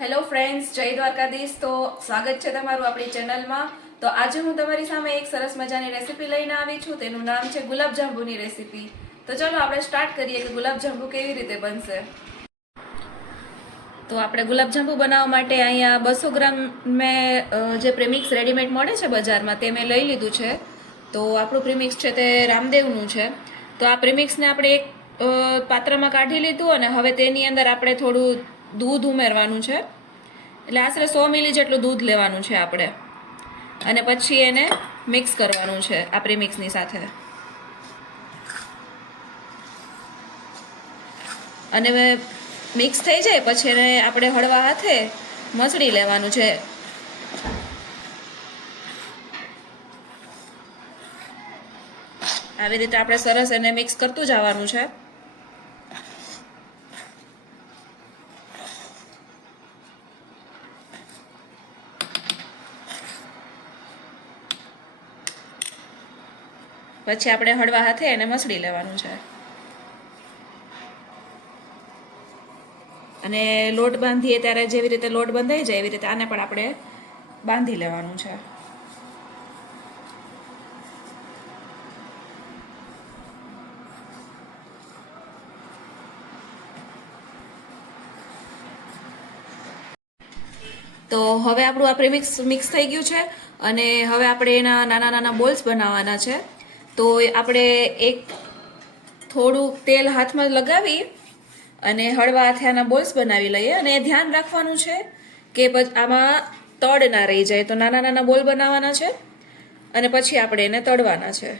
Hello friends જય દ્વારકાધીશ. તો સ્વાગત છે તમારું આપણી ચેનલમાં. તો આજે હું તમારી સામે એક સરસ મજાની રેસીપી લઈને આવી છું. તેનું નામ છે ગુલાબજાંબુની રેસીપી તો ચલો આપણે સ્ટાર્ટ કરીએ કે ગુલાબજાંબુ કેવી રીતે બનશે. તો આપણે ગુલાબજાંબુ બનાવવા માટે અહીંયા બસો ગ્રામ મેં જે પ્રેમિક્સ રેડીમેડ મળે છે બજારમાં તે મેં લઈ લીધું છે. તો આપણું પ્રીમિક્સ છે તે રામદેવનું છે. તો આ પ્રીમિક્સને આપણે એક પાત્રમાં કાઢી લીધું અને હવે તેની અંદર આપણે થોડું દૂધ ઉમેરવાનું છે. એટલે આશરે સો મિલી જેટલું દૂધ લેવાનું છે આપણે. અને પછી એને મિક્સ કરવાનું છે આ મિક્સની સાથે. અને મિક્સ થઈ જાય, પછી એને આપણે હળવા હાથે મસળી લેવાનું છે. આવી રીતે આપણે સરસ એને મિક્સ કરતું જવાનું છે. પછી આપણે હળવા હાથે એને મસળી લેવાનું છે. અને લોટ બાંધીએ ત્યારે જેવી રીતે લોટ બંધાઈ જાય એવી રીતે આને પણ આપણે બાંધી લેવાનું છે. તો હવે આપણું આ પ્રેમિક્સ મિક્સ થઈ ગયું છે અને હવે આપણે એના નાના નાના બોલ્સ બનાવવાના છે. તો આપણે એક થોડુંક તેલ હાથમાં લગાવી અને હળવા હાથે આના બોલ્સ બનાવી લઈએ અને એ ધ્યાન રાખવાનું છે કે આમાં તડ ના રહી જાય. તો નાના નાના બોલ બનાવવાના છે અને પછી આપણે એને તળવાના છે.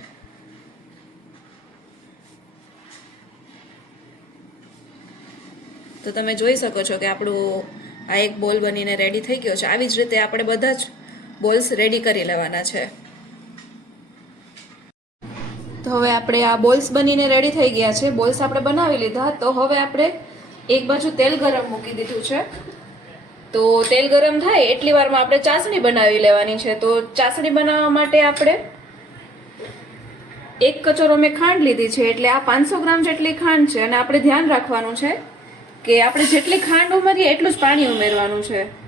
તો તમે જોઈ શકો છો કે આપણું આ એક બોલ બનીને રેડી થઈ ગયો છે. આવી જ રીતે આપણે બધા જ બોલ્સ રેડી કરી લેવાના છે. તો હવે આપણે આ બોલ્સ બનીને રેડી થઈ ગયા છે. બોલ્સ આપણે બનાવી લીધા. તો હવે આપણે એક બાજુ તેલ ગરમ મૂકી દીધું છે. તો તેલ ગરમ થાય એટલી વારમાં આપણે ચાસણી બનાવી લેવાની છે. તો ચાસણી બનાવવા માટે આપણે એક કચોરો મેં ખાંડ લીધી છે. એટલે આ પાંચસો ગ્રામ જેટલી ખાંડ છે. અને આપણે ધ્યાન રાખવાનું છે કે આપણે જેટલી ખાંડ ઉમેરીએ એટલું જ પાણી ઉમેરવાનું છે.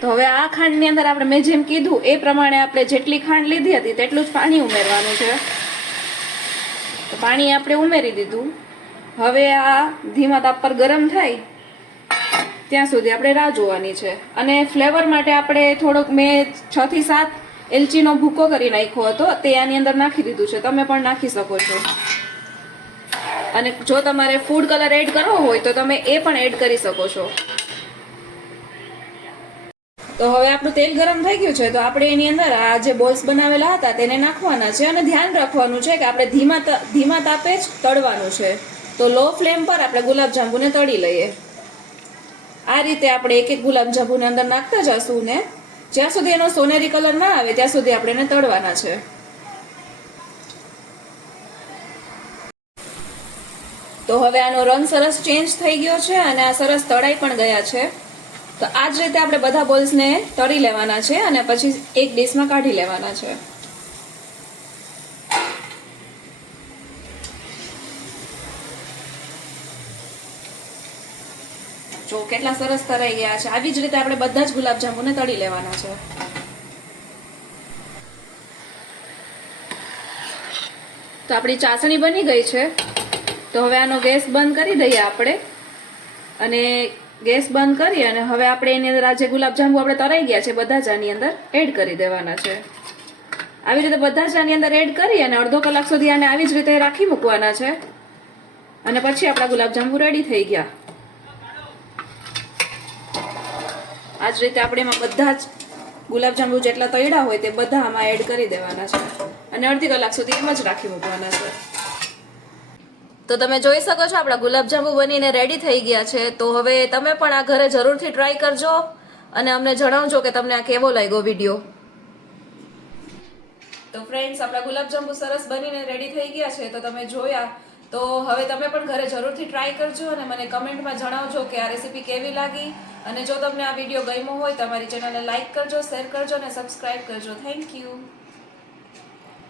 તો હવે આ ખાંડની અંદર આપણે મેં જેમ કીધું, એ પ્રમાણે આપણે જેટલી ખાંડ લીધી હતી તેટલું જ પાણી ઉમેરવાનું છે. તો પાણી આપણે ઉમેરી દીધું. હવે આ ધીમા તાપ પર ગરમ થાય, ત્યાં સુધી આપણે રાહ જોવાની છે. અને ફ્લેવર માટે આપણે થોડોક મેં છ થી સાત એલચીનો ભૂકો કરી નાખ્યો હતો, તે આની અંદર નાખી દીધું છે. તમે પણ નાખી શકો છો. અને જો તમારે ફૂડ કલર એડ કરવો હોય તો તમે એ પણ એડ કરી શકો છો. તો હવે આપણું તેલ ગરમ થઈ ગયું છે, તો આપણે એની અંદર આ જે બોલ્સ બનાવેલા હતા તેને નાખવાના છે અને ધ્યાન રાખવાનું છે કે આપણે ધીમા ધીમા તાપે જ તળવાનું છે. તો લો ફ્લેમ પર આપણે ગુલાબજાંબુને તળી લઈએ. આ રીતે આપણે એક એક ગુલાબજાંબુને અંદર નાખતા જશું ને, જ્યાં સુધી એનો સોનેરી કલર ના આવે ત્યાં સુધી આપણે એને તળવાના છે. તો હવે આનો રંગ સરસ ચેન્જ થઈ ગયો છે અને આ સરસ તળાઈ પણ ગયા છે. તો આ જ રીતે આપણે બધા બોલ્સને તળી લેવાના છે અને પછી એક ડીશમાં કાઢી લેવાના છે. જો કેટલા સરસ તરાઈ ગયા છે. આવી જ રીતે આપણે બધા જ ગુલાબજાંબુને તળી લેવાના છે. તો આપણી ચાસણી બની ગઈ છે. તો હવે આનો ગેસ બંધ કરી દઈએ આપણે. અને ગેસ બંધ કરી અને હવે આપણે એની અંદર આ જે ગુલાબજાંબુ આપણે તરાઈ ગયા છે, બધા જ આની અંદર એડ કરી દેવાના છે. આવી રીતે બધા જ આની અંદર એડ કરી અને અડધો કલાક સુધી આને આવી જ રીતે રાખી મૂકવાના છે. અને પછી આપણા ગુલાબજાંબુ રેડી થઈ ગયા. આ જ રીતે આપણે એમાં બધા જ ગુલાબજાંબુ જેટલા તળ્યા હોય તે બધા આમાં એડ કરી દેવાના છે. અને અડધી કલાક સુધી એમ જ રાખી મૂકવાના છે. તો તમે જોઈ શકો છો, આપણા ગુલાબજાંબુ બનીને રેડી થઈ ગયા છે. તો હવે તમે પણ આ ઘરે જરૂરથી ટ્રાય કરજો અને અમને જણાવજો કે તમને આ કેવો લાગ્યો વીડિયો તો ફ્રેન્ડ્સ આપણા ગુલાબજાંબુ સરસ બનીને રેડી થઈ ગયા છે, તો તમે જોયા. તો હવે તમે પણ ઘરે જરૂરથી ટ્રાય કરજો અને મને કમેન્ટમાં જણાવજો કે આ રેસીપી કેવી લાગી. અને જો તમને આ વીડિયો ગમ્યો હોય તો અમારી ચેનલને લાઇક કરજો શેર કરજો અને સબસ્ક્રાઇબ કરજો. Thank you